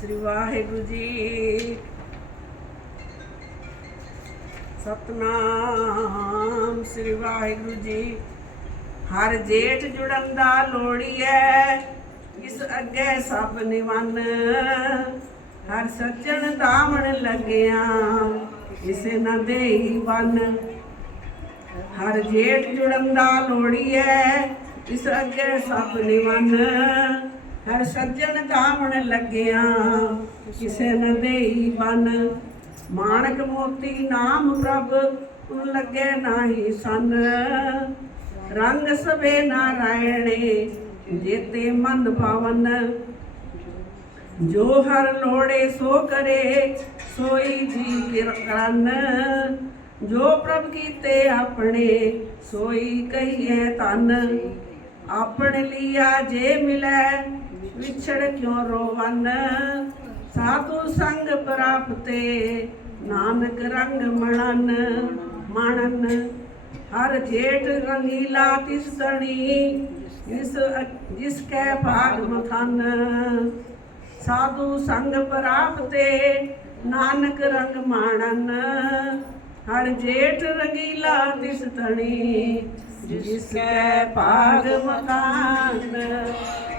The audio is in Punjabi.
ਸ੍ਰੀ ਵਾਹਿਗੁਰੂ ਜੀ। ਸਤਨਾਮ ਸ੍ਰੀ ਵਾਹਿਗੁਰੂ ਜੀ। ਹਰ ਜੇਠ ਜੁੜਨ ਦਾ ਲੋੜੀਐ ਇਸ ਅੱਗੇ ਸਭ ਨਿਵਨ। ਹਰ ਸੱਜਣ ਦਾਮਣ ਲੱਗਿਆ ਇਸੇ ਨਾ ਦੇਈ ਬਨ। ਹਰ ਜੇਠ ਜੁੜਨ ਦਾ ਲੋੜੀਐ ਇਸ ਅੱਗੇ ਸਭ ਨਿਵਨ। ਹਰ ਸੱਜਣ ਦਾਮਣ ਲੱਗਿਆ। ਕਿਸੇ ਨ ਦੇਈ ਬਨ ਮਾਣਕ ਮੋਤੀ ਨਾਮ ਪ੍ਰਭ ਉਨ ਲੱਗੇ ਨਾਹੀ ਸਨ। ਰੰਗ ਸਵੇ ਨਾਰਾਇਣੇ, ਜੇਤੇ ਮਨ ਭਾਵਨ। ਜੋ ਹਰ ਲੋੜੇ ਸੋ ਕਰੇ, ਸੋਈ ਜੀ ਕਿਰਨ ਜੋ ਪ੍ਰਭ ਕੀਤੇ ਆਪਣੇ, ਸੋਈ ਕਹੀਏ ਤਨ। ਆਪਣੇ ਲਿਆ ਜੇ ਮਿਲੈ ਵਿਛੜ ਕਿਉ ਰੋਵਨ? ਸਾਧੂ ਸੰਗ ਪ੍ਰਾਪਤੇ ਨਾਨਕ ਰੰਗ ਮਣਨ ਮਣਨ ਹਰ ਜੇਠ ਰੰਗੀਲਾ ਤਿਸ ਸਣੀ ਇਸ ਜਿਸ ਕੈ ਭਾਗ ਮਖਨ ਸਾਧੂ ਸੰਗ ਪ੍ਰਾਪਤੇ ਨਾਨਕ ਰੰਗ ਮਾਣਨ ਹਰ ਜੇਠ ਰੰਗੀਲਾ ਤਿਸ ਤਣੀ ਜਿਸ ਕੈ ਭਾਗ ਮਕਾਨ